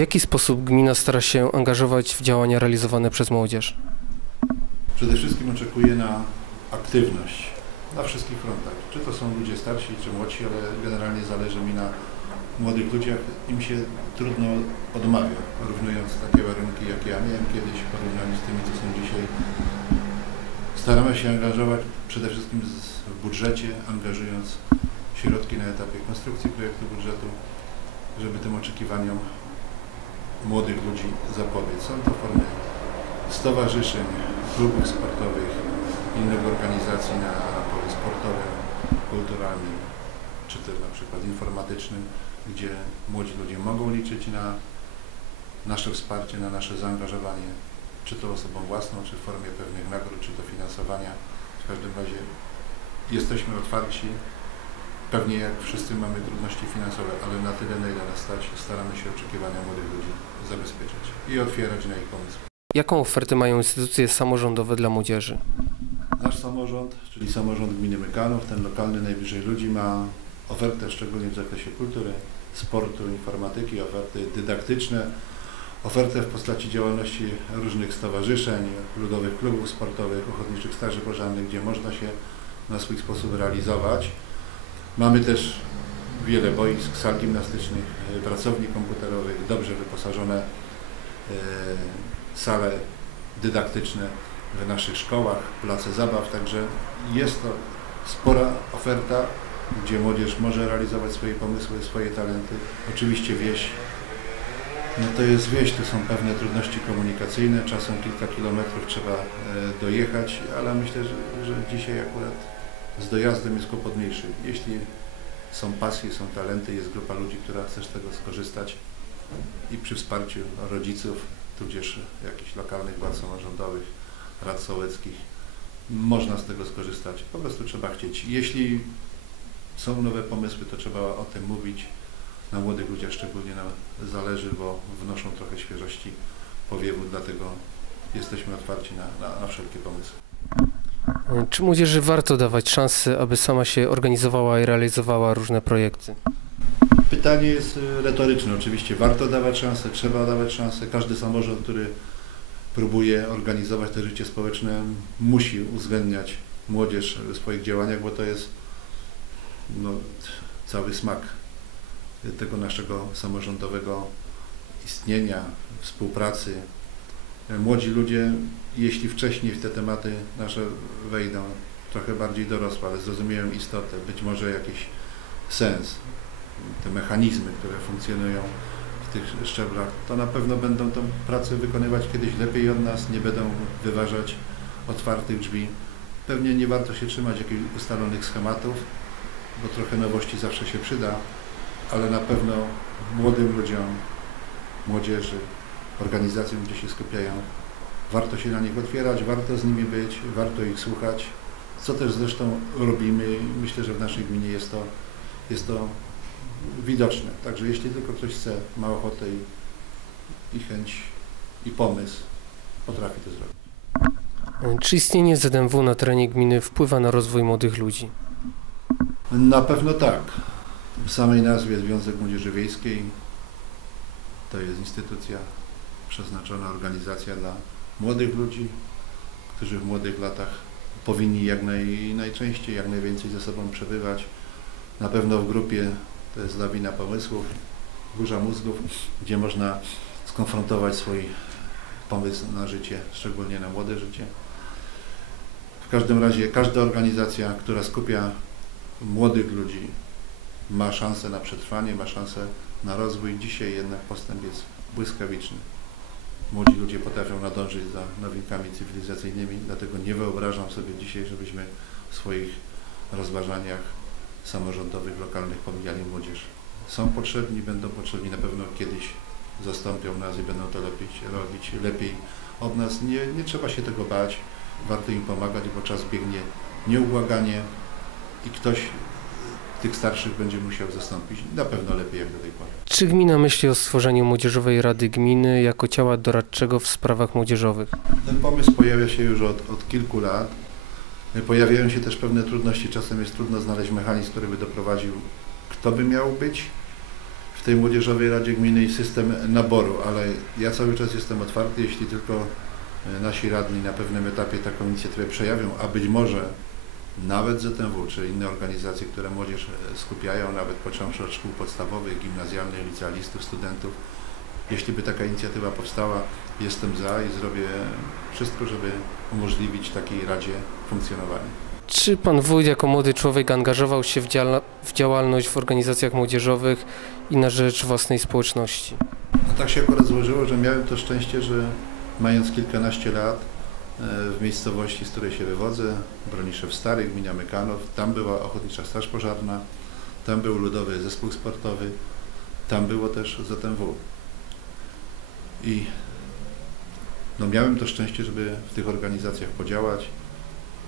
jaki sposób gmina stara się angażować w działania realizowane przez młodzież? Przede wszystkim oczekuję na aktywność na wszystkich frontach. Czy to są ludzie starsi, czy młodsi, ale generalnie zależy mi na młodych ludziach. Im się trudno odmawia, porównując takie warunki, jakie ja miałem kiedyś porównaniu z tymi, co są dzisiaj. Staramy się angażować przede wszystkim w budżecie, angażując środki na etapie konstrukcji projektu budżetu, żeby tym oczekiwaniom młodych ludzi zapobiec. Są to formy stowarzyszeń, klubów sportowych, innych organizacji na polu sportowym, kulturalnym, czy też na przykład informatycznym, gdzie młodzi ludzie mogą liczyć na nasze wsparcie, na nasze zaangażowanie, czy to osobą własną, czy w formie pewnych nagród, czy dofinansowania. W każdym razie jesteśmy otwarci. Pewnie jak wszyscy mamy trudności finansowe, ale na tyle, na ile nas stać, staramy się oczekiwania młodych ludzi zabezpieczać i otwierać na ich pomysły. Jaką ofertę mają instytucje samorządowe dla młodzieży? Nasz samorząd, czyli samorząd gminy Mykanów, ten lokalny najbliżej ludzi ma ofertę szczególnie w zakresie kultury, sportu, informatyki, oferty dydaktyczne, ofertę w postaci działalności różnych stowarzyszeń, ludowych klubów sportowych, ochotniczych straży pożarnych, gdzie można się na swój sposób realizować. Mamy też wiele boisk, sal gimnastycznych, pracowni komputerowych, dobrze wyposażone e, sale dydaktyczne w naszych szkołach, place zabaw, także jest to spora oferta, gdzie młodzież może realizować swoje pomysły, swoje talenty. Oczywiście wieś, no to jest wieś, to są pewne trudności komunikacyjne, czasem kilka kilometrów trzeba e, dojechać, ale myślę, że, że dzisiaj akurat z dojazdem jest kłopot mniejszy. Jeśli są pasje, są talenty, jest grupa ludzi, która chce z tego skorzystać i przy wsparciu rodziców, tudzież jakichś lokalnych władz samorządowych, rad sołeckich, można z tego skorzystać. Po prostu trzeba chcieć. Jeśli są nowe pomysły, to trzeba o tym mówić. Na młodych ludziach szczególnie nam zależy, bo wnoszą trochę świeżości powiewu, dlatego jesteśmy otwarci na, na, na wszelkie pomysły. Czy młodzieży warto dawać szansę, aby sama się organizowała i realizowała różne projekty? Pytanie jest y, retoryczne. Oczywiście warto dawać szansę, trzeba dawać szansę. Każdy samorząd, który próbuje organizować to życie społeczne, musi uwzględniać młodzież w swoich działaniach, bo to jest no, cały smak tego naszego samorządowego istnienia, współpracy. Młodzi ludzie, jeśli wcześniej w te tematy nasze wejdą, trochę bardziej dorosłe, ale zrozumieją istotę, być może jakiś sens, te mechanizmy, które funkcjonują w tych szczeblach, to na pewno będą tę pracę wykonywać kiedyś lepiej od nas, nie będą wyważać otwartych drzwi. Pewnie nie warto się trzymać jakichś ustalonych schematów, bo trochę nowości zawsze się przyda, ale na pewno młodym ludziom, młodzieży, organizacjom, gdzie się skupiają, warto się na nich otwierać, warto z nimi być, warto ich słuchać, co też zresztą robimy. Myślę, że w naszej gminie jest to, jest to widoczne. Także jeśli tylko ktoś chce, ma ochotę i, i chęć i pomysł, potrafi to zrobić. Czy istnienie ZMW na terenie gminy wpływa na rozwój młodych ludzi? Na pewno tak. W samej nazwie Związek Młodzieży Wiejskiej to jest instytucja przeznaczona, organizacja dla młodych ludzi, którzy w młodych latach powinni jak naj, najczęściej, jak najwięcej ze sobą przebywać. Na pewno w grupie to jest lawina pomysłów, burza mózgów, gdzie można skonfrontować swój pomysł na życie, szczególnie na młode życie. W każdym razie każda organizacja, która skupia młodych ludzi, ma szansę na przetrwanie, ma szansę na rozwój. Dzisiaj jednak postęp jest błyskawiczny. Młodzi ludzie potrafią nadążyć za nowinkami cywilizacyjnymi, dlatego nie wyobrażam sobie dzisiaj, żebyśmy w swoich rozważaniach samorządowych, lokalnych pomijali młodzież. Są potrzebni, będą potrzebni, na pewno kiedyś zastąpią nas i będą to lepiej robić, lepiej od nas. Nie, nie trzeba się tego bać, warto im pomagać, bo czas biegnie nieubłaganie i ktoś tych starszych będzie musiał zastąpić na pewno lepiej jak do tej pory. Czy gmina myśli o stworzeniu Młodzieżowej Rady Gminy jako ciała doradczego w sprawach młodzieżowych? Ten pomysł pojawia się już od, od kilku lat. Pojawiają się też pewne trudności. Czasem jest trudno znaleźć mechanizm, który by doprowadził, kto by miał być w tej Młodzieżowej Radzie Gminy i system naboru, ale ja cały czas jestem otwarty, jeśli tylko e, nasi radni na pewnym etapie taką inicjatywę przejawią, a być może nawet ZMW, czy inne organizacje, które młodzież e, skupiają, nawet począwszy od szkół podstawowych, gimnazjalnych, licealistów, studentów. Jeśli by taka inicjatywa powstała, jestem za i zrobię wszystko, żeby umożliwić takiej Radzie funkcjonowanie. Czy pan wójt jako młody człowiek angażował się w, dziala- w działalność w organizacjach młodzieżowych i na rzecz własnej społeczności? No tak się akurat złożyło, że miałem to szczęście, że mając kilkanaście lat w miejscowości, z której się wywodzę, Broniszew Stary, gmina Mykanów, tam była Ochotnicza Straż Pożarna, tam był Ludowy Zespół Sportowy, tam było też ZMW. I no miałem to szczęście, żeby w tych organizacjach podziałać,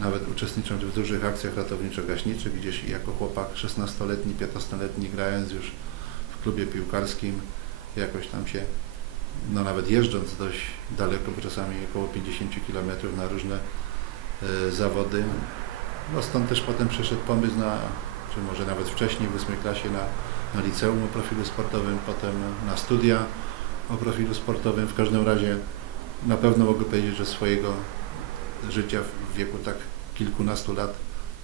nawet uczestnicząc w dużych akcjach ratowniczo-gaśniczych, gdzieś jako chłopak 16-letni, 15-letni, grając już w klubie piłkarskim, jakoś tam się, no nawet jeżdżąc dość daleko, czasami około 50 km na różne e, zawody. No stąd też potem przyszedł pomysł na, czy może nawet wcześniej w 8 klasie na, na liceum o profilu sportowym, potem na studia o profilu sportowym. W każdym razie na pewno mogę powiedzieć, że swojego życia w wieku tak kilkunastu lat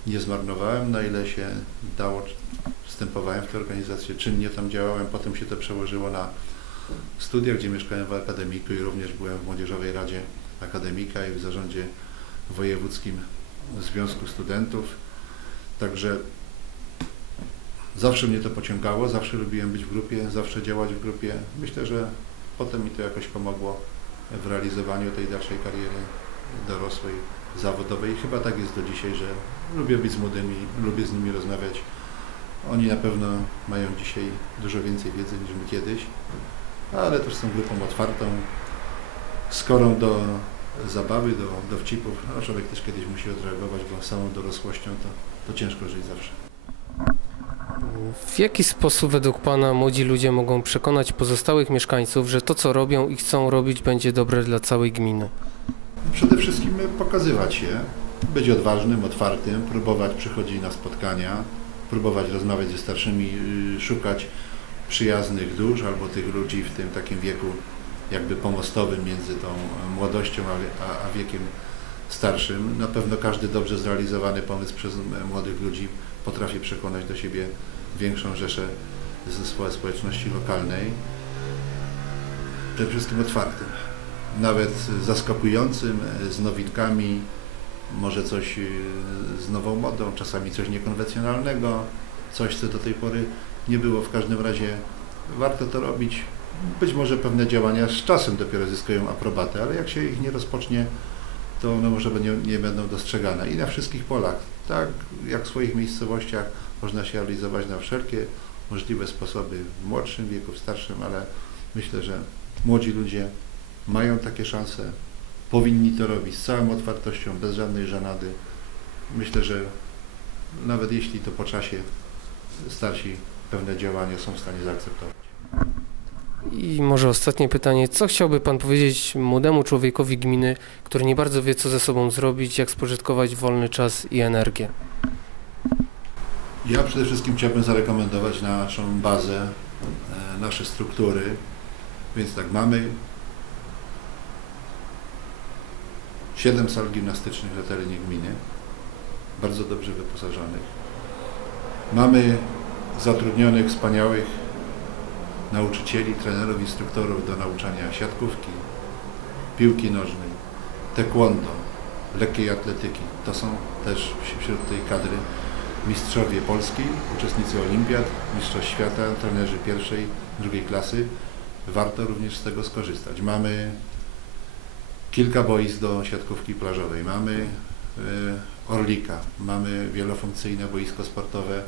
nie zmarnowałem, na ile się dało. Wstępowałem w tę organizację, czynnie tam działałem, potem się to przełożyło na studia, gdzie mieszkałem w akademiku i również byłem w Młodzieżowej Radzie Akademika i w zarządzie wojewódzkim Związku Studentów. Także zawsze mnie to pociągało, zawsze lubiłem być w grupie, zawsze działać w grupie. Myślę, że potem mi to jakoś pomogło w realizowaniu tej dalszej kariery dorosłej, zawodowej. I chyba tak jest do dzisiaj, że lubię być z młodymi, lubię z nimi rozmawiać. Oni na pewno mają dzisiaj dużo więcej wiedzy niż my kiedyś, ale też są grupą otwartą, skorą do zabawy, do dowcipów. No, człowiek też kiedyś musi odreagować, bo samą dorosłością to, to ciężko żyć zawsze. W jaki sposób według pana młodzi ludzie mogą przekonać pozostałych mieszkańców, że to co robią i chcą robić będzie dobre dla całej gminy? Przede wszystkim pokazywać się, być odważnym, otwartym, próbować przychodzić na spotkania, próbować rozmawiać ze starszymi, y, szukać przyjaznych dusz albo tych ludzi w tym takim wieku jakby pomostowym między tą młodością a, a, a wiekiem starszym. Na pewno każdy dobrze zrealizowany pomysł przez młodych ludzi potrafi przekonać do siebie większą rzeszę ze społeczności lokalnej. Przede wszystkim otwartym, nawet zaskakującym, z nowinkami, może coś y, z nową modą, czasami coś niekonwencjonalnego, coś, co do tej pory nie było. W każdym razie warto to robić. Być może pewne działania z czasem dopiero zyskają aprobatę, ale jak się ich nie rozpocznie, to one może nie, nie będą dostrzegane. I na wszystkich polach, tak jak w swoich miejscowościach, można się realizować na wszelkie możliwe sposoby w młodszym wieku, w starszym, ale myślę, że młodzi ludzie mają takie szanse, powinni to robić z całą otwartością, bez żadnej żenady. Myślę, że nawet jeśli to po czasie starsi pewne działania są w stanie zaakceptować. I może ostatnie pytanie, co chciałby pan powiedzieć młodemu człowiekowi gminy, który nie bardzo wie co ze sobą zrobić, jak spożytkować wolny czas i energię? Ja przede wszystkim chciałbym zarekomendować naszą bazę, e, nasze struktury. Więc tak, mamy 7 sal gimnastycznych na terenie gminy, bardzo dobrze wyposażonych. Mamy zatrudnionych wspaniałych nauczycieli, trenerów, instruktorów do nauczania siatkówki, piłki nożnej, taekwondo, lekkiej atletyki. To są też wśród tej kadry mistrzowie Polski, uczestnicy olimpiad, mistrzostw świata, trenerzy pierwszej, drugiej klasy. Warto również z tego skorzystać. Mamy kilka boisk do siatkówki plażowej, mamy y, Orlika, mamy wielofunkcyjne boisko sportowe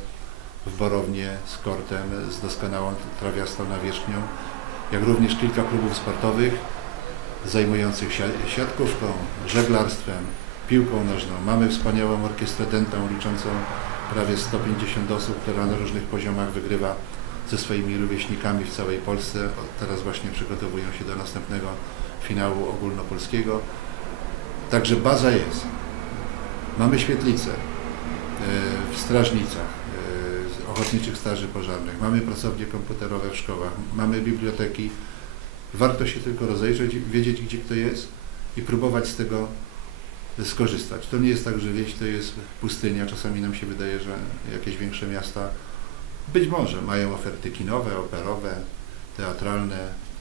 w Borownie z kortem, z doskonałą trawiastą nawierzchnią, jak również kilka klubów sportowych zajmujących się siatkówką, żeglarstwem, piłką nożną. Mamy wspaniałą orkiestrę dentą liczącą prawie 150 osób, która na różnych poziomach wygrywa ze swoimi rówieśnikami w całej Polsce. Teraz właśnie przygotowują się do następnego finału ogólnopolskiego. Także baza jest. Mamy świetlicę e, w Strażnicach, ochotniczych straży pożarnych, mamy pracownie komputerowe w szkołach, mamy biblioteki. Warto się tylko rozejrzeć, wiedzieć gdzie kto jest i próbować z tego skorzystać. To nie jest tak, że wieś to jest pustynia. Czasami nam się wydaje, że jakieś większe miasta być może mają oferty kinowe, operowe, teatralne,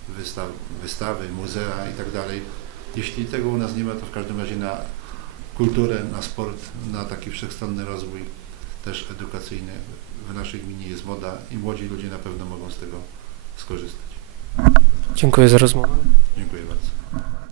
wystaw, wystawy, muzea i tak. Jeśli tego u nas nie ma, to w każdym razie na kulturę, na sport, na taki wszechstronny rozwój też edukacyjny w naszej gminie jest moda i młodzi ludzie na pewno mogą z tego skorzystać. Dziękuję za rozmowę. Dziękuję bardzo.